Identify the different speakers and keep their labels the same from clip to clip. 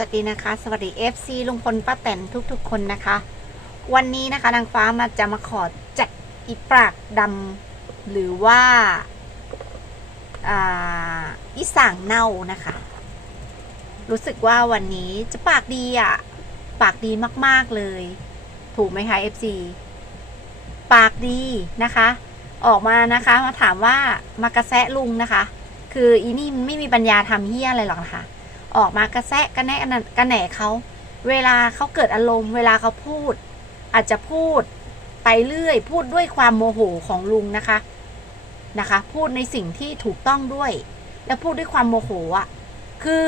Speaker 1: สวัสดีนะคะ สวัสดี FC ลุงพลป้าแตนทุกๆ คนนะคะ วันนี้นะคะนางฟ้ามาจะมาขอจัดอีปรากดำหรือว่าอาอีสางเน่านะคะ รู้สึกว่าวันนี้จะปากดีอะ่ะปากดีมากๆเลย ถูกไหมคะ FC ปากดีนะคะ ออกมานะคะมาถามว่ามากระแซะลุงนะคะ คืออีนี่ไม่มีปัญญาทำเฮี้ยอะไรหรอกนะคะ ออกมากระแซะกระแนะกระแหน่เขาเวลาเขาเกิดอารมณ์เวลาเขาพูด อาจจะพูดไปเรื่อย พูดด้วยความโมโหของลุงนะคะนะคะ พูดในสิ่งที่ถูกต้องด้วย แล้วพูดด้วยความโมโหอะคือ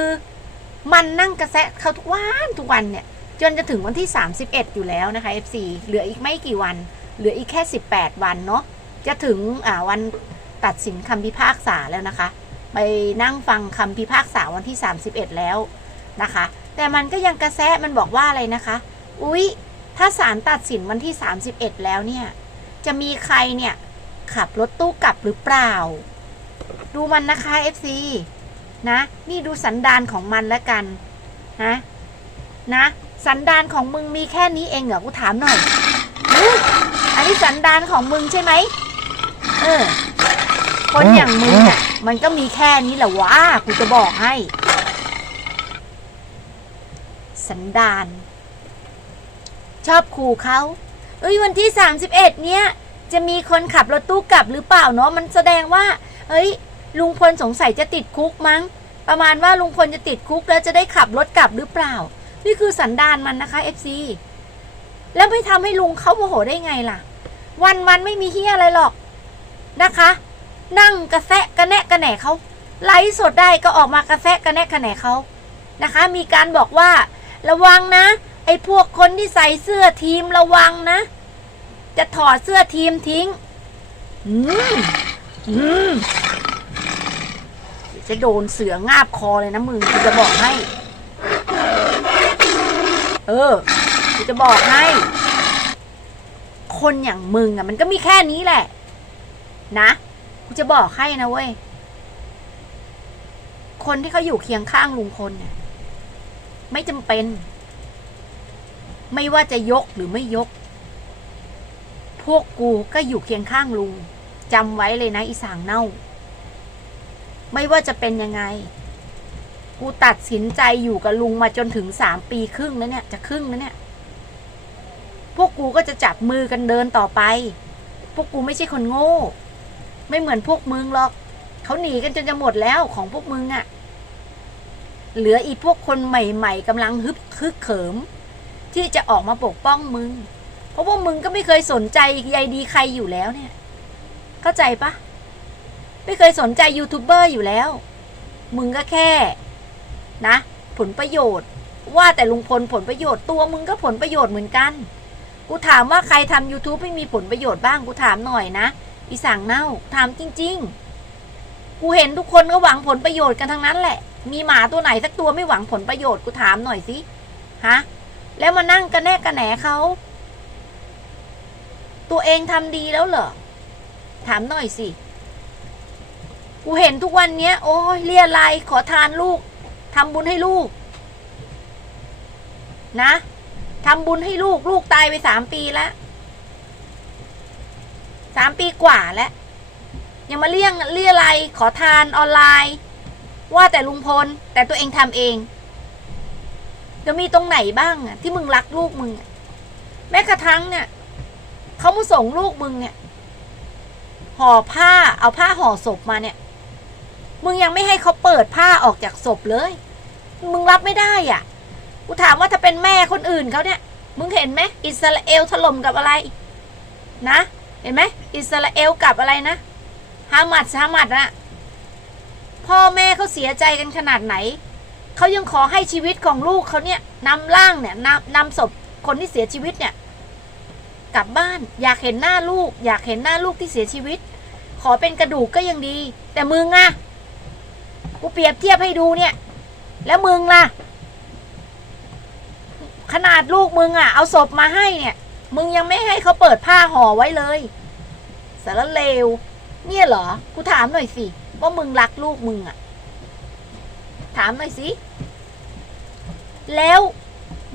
Speaker 1: มันนั่งกระแซะเขาทุกวันทุกวันเนี่ยจนจะถึงวันที่ 31 อยู่แล้วนะคะ FC เหลืออีกไม่กี่วัน เหลืออีกแค่ 18 วันเนาะจะถึงอ่าวันตัดสินคำพิพากษาแล้วนะคะ ไปนั่งฟังคำพิพากษาวันที่ 31 แล้วนะคะ แต่มันก็ยังกระแสะมันบอกว่าอะไรนะคะ อุ๊ย ถ้าศาลตัดสินวันที่ 31 แล้วเนี่ย จะมีใครเนี่ย ขับรถตู้กลับหรือเปล่า ดูมันนะคะ FC นะ นี่ดูสันดานของมันแล้วกันนะนะ สันดานของมึงมีแค่นี้เองเหรอ กูถามหน่อยอุ๊ยอันนี้สันดานของมึงใช่ไหม เออ คนอย่างมึงอะมันก็มีแค่นี้แหละวะกูจะบอกให้ สันดาน ชอบขู่เขาเอ้ยวันที่สามสิบเอ็ดเนี้ยจะมีคนขับรถตู้กลับหรือเปล่าเนาะมันแสดงว่า เฮ้ย ลุงพลสงสัยจะติดคุกมั้ง ประมาณว่าลุงพลจะติดคุกแล้วจะได้ขับรถกลับหรือเปล่า นี่คือสันดานมันนะคะ FC แล้วไม่ทำให้ลุงเขาโมโหได้ไงล่ะ วันวันไม่มีเฮียอะไรหรอกนะคะ นั่งกระแซะกระแนะกระแหน่เขาไลฟ์สดได้ก็ออกมากระแซะกระแนะกระแหน่เขานะคะ มีการบอกว่า ระวังนะ ไอ้พวกคนที่ใส่เสื้อทีมระวังนะ จะถอดเสื้อทีมทิ้งอืมอืมจะโดนเสืองาบคอเลยนะมึงกูจะบอกให้ เออกูจะบอกให้ คนอย่างมึงอะ มันก็มีแค่นี้แหละ นะ กูจะบอกให้นะเว้ย คนที่เขาอยู่เคียงข้างลุงพลเนี่ย ไม่จำเป็น ไม่ว่าจะยกหรือไม่ยก พวกกูก็อยู่เคียงข้างลุงจำไว้เลยนะอีสางเน่า ไม่ว่าจะเป็นยังไง กูตัดสินใจอยู่กับลุงมาจนถึงสามปีครึ่งแล้วเนี่ย จะครึ่งแล้วเนี่ย พวกกูก็จะจับมือกันเดินต่อไป พวกกูไม่ใช่คนโง่ ไม่เหมือนพวกมึงหรอก เขาหนีกันจนจะหมดแล้วของพวกมึงอะ่ะ เหลืออีพวกคนใหม่ๆกำลังฮึบฮึกเขิม ที่จะออกมาปกป้องมึง เพราะว่ามึงก็ไม่เคยสนใจใยดีใครอยู่แล้วเนี่ย เข้าใจปะไม่เคยสนใจยูทูบเบอร์อยู่แล้ว มึงก็แค่ นะ ผลประโยชน์ ว่าแต่ลุงพลผลประโยชน์ตัวมึงก็ผลประโยชน์เหมือนกัน กูถามว่าใครทำ YouTube ไม่มีผลประโยชน์บ้างกูถามหน่อยนะ อีสั่งเน่าถามจริง ๆ กูเห็นทุกคนก็หวังผลประโยชน์กันทั้งนั้นแหละ มีหมาตัวไหนสักตัวไม่หวังผลประโยชน์กูถามหน่อยสิฮะแล้วมานั่งกันแน่กันแหนเขา ตัวเองทำดีแล้วเหรอ ถามหน่อยสิ กูเห็นทุกวันเนี้ย โอ้ยเรียอะไรขอทานลูกทำบุญให้ลูก นะทำบุญให้ลูก ลูกตายไปสามปีแล้ว สามปีกว่าแล้ว ยังมาเลี่ยงเรียอะไรขอทานออนไลน์ ว่าแต่ลุงพล แต่ตัวเองทำเองจะมีตรงไหนบ้างอะที่มึงรักลูกมึงอะแม้กระทั่งเนี่ยเขามาส่งลูกมึงเนี่ยห่อผ้าเอาผ้าห่อศพมาเนี่ย มึงยังไม่ให้เขาเปิดผ้าออกจากศพเลย มึงรับไม่ได้อะกูถามว่าถ้าเป็นแม่คนอื่นเขาเนี่ย มึงเห็นไหมอิสราเอลถล่มกับอะไร นะ เห็นไหมอิสราเอลกับอะไรนะฮามัดฮามัดอะพ่อแม่เขาเสียใจกันขนาดไหน เขายังขอให้ชีวิตของลูกเขาเนี่ยนำร่างเนี่ยนำนำศพคนที่เสียชีวิตเนี่ยกลับบ้านอยากเห็นหน้าลูก อยากเห็นหน้าลูกที่เสียชีวิต ขอเป็นกระดูกก็ยังดี แต่มึงอะกูเปรียบเทียบให้ดูเนี่ย แล้วมึงล่ะ ขนาดลูกมึงอะเอาศพมาให้เนี่ย มึงยังไม่ให้เขาเปิดผ้าห่อไว้เลยสารเลว เนี่ยเหรอ กูถามหน่อยสิ ว่ามึงรักลูกมึงอะถามหน่อยสิ แล้ว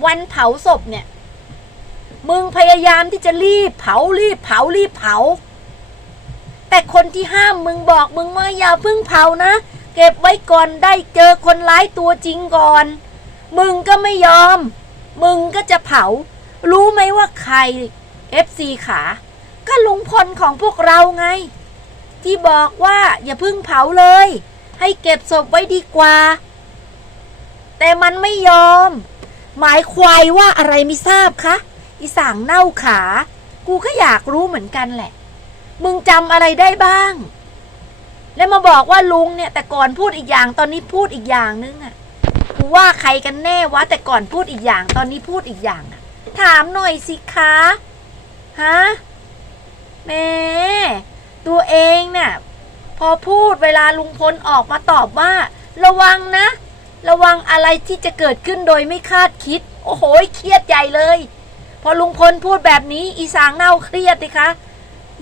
Speaker 1: วันเผาศพเนี่ย มึงพยายามที่จะรีบเผารีบเผารีบเผา แต่คนที่ห้ามมึงบอกมึงว่าอย่าเพิ่งเผานะ เก็บไว้ก่อนได้เจอคนร้ายตัวจริงก่อน มึงก็ไม่ยอม มึงก็จะเผา รู้ไหมว่าใคร FC ขา ก็ลุงพลของพวกเราไง ที่บอกว่าอย่าพิ่งเผาเลย ให้เก็บศพไว้ดีกว่า แต่มันไม่ยอม หมายควายว่าอะไรไม่ทราบคะอีสางเน่าขา กูก็อยากรู้เหมือนกันแหละ มึงจำอะไรได้บ้าง แล้วมาบอกว่าลุงเนี่ย แต่ก่อนพูดอีกอย่างตอนนี้พูดอีกอย่างนึงอะ่ะกูว่าใครกันแน่วะแต่ก่อนพูดอีกอย่าง ตอนนี้พูดอีกอย่างอะ ถามหน่อยสิคะ ฮะ แม่ ตัวเองเนี่ยพอพูดเวลาลุงพลออกมาตอบว่า ระวังนะ ระวังอะไรที่จะเกิดขึ้นโดยไม่คาดคิด โอ้โห เครียดใหญ่เลย พอลุงพลพูดแบบนี้อีสางเน่าเครียดสิคะ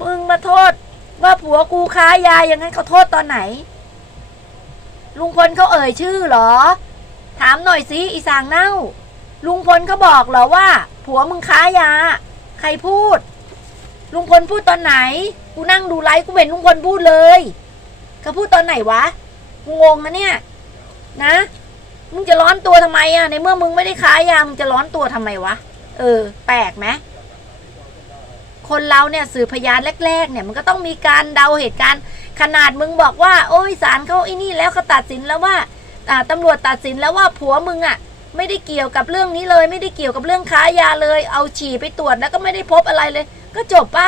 Speaker 1: มึงมาโทษว่าผัวกูค้ายาอย่างนั้นเขาโทษตอนไหน ลุงพลเขาเอ่ยชื่อเหรอ ถามหน่อยสิอีสางเน่า ลุงพลเขาบอกเหรอว่า ผัวมึงค้ายา ใครพูด ลุงพลพูดตอนไหน กูนั่งดูไลฟ์กูเห็นลุงพลพูดเลยเขาพูดตอนไหนวะ กูงงนะเนี่ย นะ มึงจะร้อนตัวทำไมอะในเมื่อมึงไม่ได้ค้ายา มึงจะร้อนตัวทำไมวะ เออ แปลกไหมคนเราเนี่ยสื่อพยานแรก ๆ เนี่ยมันก็ต้องมีการเดาเหตุการณ์ ขนาดมึงบอกว่า โอ้ยศาลเขาไอ้นี่แล้วเขาตัดสินแล้วว่าตำรวจตัดสินแล้วว่าผัวมึงอะ ไม่ได้เกี่ยวกับเรื่องนี้เลย ไม่ได้เกี่ยวกับเรื่องค้ายาเลย เอาฉี่ไปตรวจแล้วก็ไม่ได้พบอะไรเลย ก็จบปะ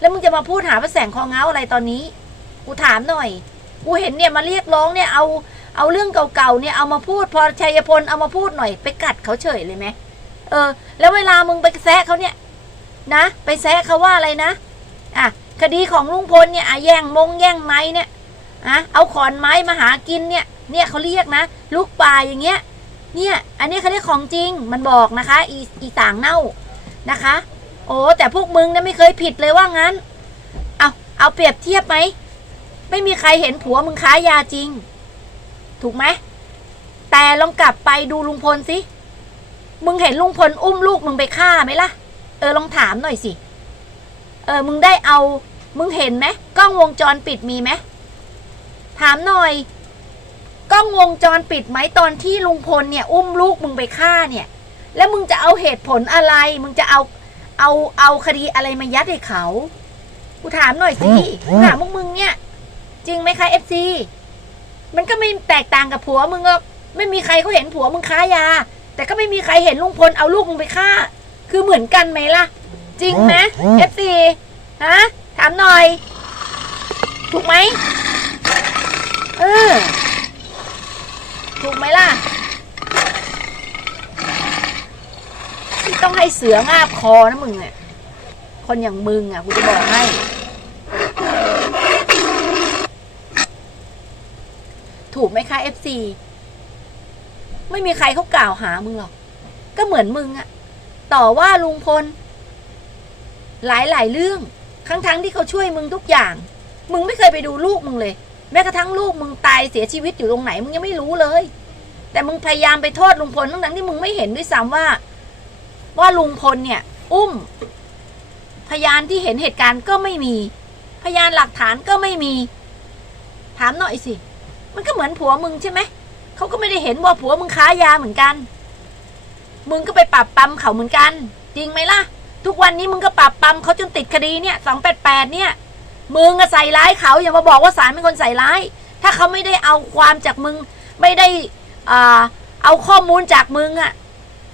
Speaker 1: แล้วมึงจะมาพูดหาพระแสงคอเงาอะไรตอนนี้ กูถามหน่อย กูเห็นเนี่ยมาเรียกร้องเนี่ยเอาเอาเรื่องเก่าๆเนี่ยเอามาพูดพอชัยพลเอามาพูดหน่อย ไปกัดเขาเฉยเลยไหมเออ แล้วเวลามึงไปแซะเขาเนี่ย นะ ไปแซะเขาว่าอะไรนะอะคดีของลุงพลเนี่ยอะแย่งมงแย่งไม้เนี่ยอะเอาขอนไม้มาหากินเนี่ย เนี่ยเขาเรียกนะ ลูกป่าอย่างเงี้ย เนี่ย อันนี้เขาเรียกของจริง มันบอกนะคะ อีอีสางเน่านะคะ โอ้แต่พวกมึงเนี่ยไม่เคยผิดเลยว่างั้น เอาเอาเปรียบเทียบไหม ไม่มีใครเห็นผัวมึงค้ายาจริง ถูกไหม แต่ลองกลับไปดูลุงพลสิ มึงเห็นลุงพลอุ้มลูกมึงไปฆ่าไหมล่ะ เออลองถามหน่อยสิ เออมึงได้เอา มึงเห็นไหมกล้องวงจรปิดมีไหมถามหน่อย กล้องวงจรปิดไหมตอนที่ลุงพลเนี่ย อุ้มลูกมึงไปฆ่าเนี่ย แล้วมึงจะเอาเหตุผลอะไร มึงจะเอาเอาเอาคดีอะไรมายัดให้เขา กูถามหน่อยสิกูถามพวกมึงเนี่ย จริงไหมคะเอฟซีมันก็ไม่แตกต่างกับผัวมึงหรอกไม่มีใครเขาเห็นผัวมึงค้ายา แต่ก็ไม่มีใครเห็นลุงพลเอาลูกมึงไปฆ่า คือเหมือนกันไหมล่ะ จริงไหมเอฟซีฮะถามหน่อย ถูกไหมเออ ถูกไหมล่ะ ที่ต้องให้เสืองาบคอนะมึงเนี่ย คนอย่างมึงอะกูจะบอกให้ ถูกไหมคะ FC ไม่มีใครเขากล่าวหามึงหรอก ก็เหมือนมึงอะต่อว่าลุงพล หลายหลายเรื่อง ทั้งทั้งที่เขาช่วยมึงทุกอย่าง มึงไม่เคยไปดูลูกมึงเลย แม้กระทั่งลูกมึงตายเสียชีวิตอยู่ตรงไหน มึงยังไม่รู้เลย แต่มึงพยายามไปโทษลุงพลทั้งทั้งๆที่มึงไม่เห็นด้วยซ้ำว่า ว่าลุงพลเนี่ย อุ้ม พยานที่เห็นเหตุการณ์ก็ไม่มี พยานหลักฐานก็ไม่มี ถามหน่อยสิ มันก็เหมือนผัวมึงใช่ไหมเขาก็ไม่ได้เห็นว่าผัวมึงค้ายาเหมือนกัน มึงก็ไปปรับปรำเขาเหมือนกัน จริงไหมล่ะ ทุกวันนี้มึงก็ปรับปรำเขาจนติดคดีเนี่ยสองแปดแปดเนี่ยมึงอะใส่ร้ายเขาอย่ามาบอกว่าสารเป็นคนใส่ร้าย ถ้าเขาไม่ได้เอาความจากมึงไม่ได้ อ่าเอาข้อมูลจากมึงอะ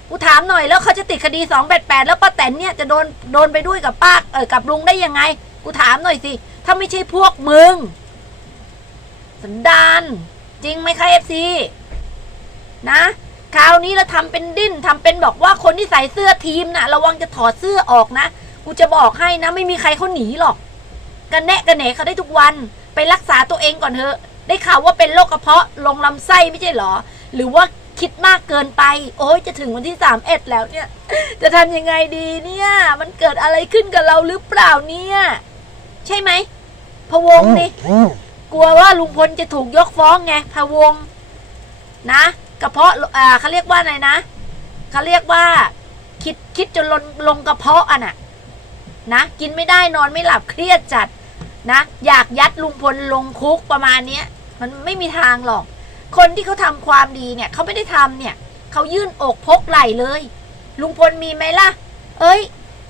Speaker 1: กูถามหน่อยแล้วเขาจะติดคดีสองแปดแปดแล้วป้าแตนเนี่ยจะโดนโดนไปด้วยกับป้าเออกับลุงได้ยังไง กูถามหน่อยสิ ถ้าไม่ใช่พวกมึง สันดานจริงไหมคะเอฟซีนะคราวนี้เราทำเป็นดิ้นทำเป็นบอกว่าคนที่ใส่เสื้อทีมนะ่ะ ระวังจะถอดเสื้อออกนะ กูจะบอกให้นะ ไม่มีใครเขาหนีหรอก กันแนะกันเหนเขาได้ทุกวัน ไปรักษาตัวเองก่อนเถอะ ได้ข่าวว่าเป็นโรคกระเพาะลงลำไส้ไม่ใช่หรอ หรือว่าคิดมากเกินไป โอ้ยจะถึงวันที่สามเอ็ดแล้วเนี่ย จะทำยังไงดีเนี่ย มันเกิดอะไรขึ้นกับเราหรือเปล่าเนี่ย ใช่ไหมพะวงนี่กลัวว่าลุงพลจะถูกยกฟ้องไงพะวง นะกระเพาะอ่าเขาเรียกว่าอะไรนะ
Speaker 2: เขาเรียกว่า คิดคิดจนลงลงกระเพาะอะน่ะนะกินไม่ได้นอนไม่หลับเครียดจัดนะ อยากยัดลุงพลลงคุกประมาณเนี้ย มันไม่มีทางหรอก คนที่เขาทำความดีเนี่ยเขาไม่ได้ทำเนี่ยเขายื่นอกพกไหลเลย ลุงพลมีไหมล่ะ เอ้ย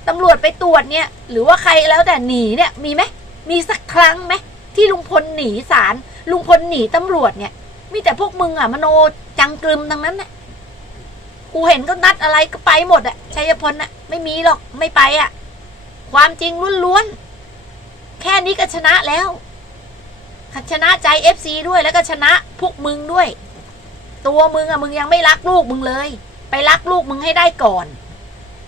Speaker 2: ตำรวจไปตรวจเนี่ย หรือว่าใครแล้วแต่หนีเนี่ยมีไหมมีสักครั้งไหมที่ลุงพลหนีศาลลุงพลหนีตำรวจเนี่ย มีแต่พวกมึงอะมโนจังกรึมทั้งนั้นน่ะกูเห็นก็นัดอะไรก็ไปหมดอะชัยพลอะไม่มีหรอกไม่ไปอะ ความจริงล้วนๆแค่นี้ก็ชนะแล้ว ชนะใจเอฟซีด้วยแล้วก็ชนะพวกมึงด้วย ตัวมึงอะมึงยังไม่รักลูกมึงเลย ไปรักลูกมึงให้ได้ก่อน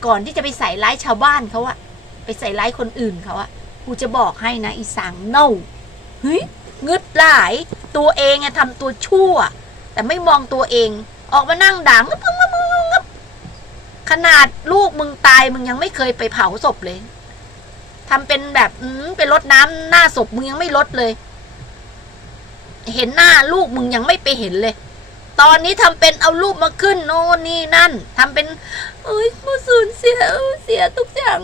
Speaker 2: ก่อนที่จะไปใส่ร้ายชาวบ้านเขาอะไปใส่ร้ายคนอื่นเขาอะกูจะบอกให้นะอีสังเน่าเฮ้ยงึดหลายตัวเองอะทำตัวชั่ว แต่ไม่มองตัวเอง ออกมานั่งด่างึบงึบงึบขนาดลูกมึงตายมึงยังไม่เคยไปเผาศพเลยทำเป็นแบบอืมไปรดน้ำหน้าศพมึงยังไม่ลดเลย เห็นหน้าลูกมึงยังไม่ไปเห็นเลย ตอนนี้ทำเป็นเอารูปมาขึ้นโน่นนี่นั่นทำเป็นเอ้ยมาสูญเสียเสียทุกอย่าง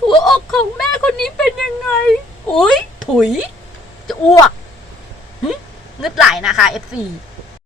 Speaker 2: หัวอกของแม่คนนี้เป็นยังไงอุ้ยถุย จะอ้วกหึงึดไหลนะคะเอฟซี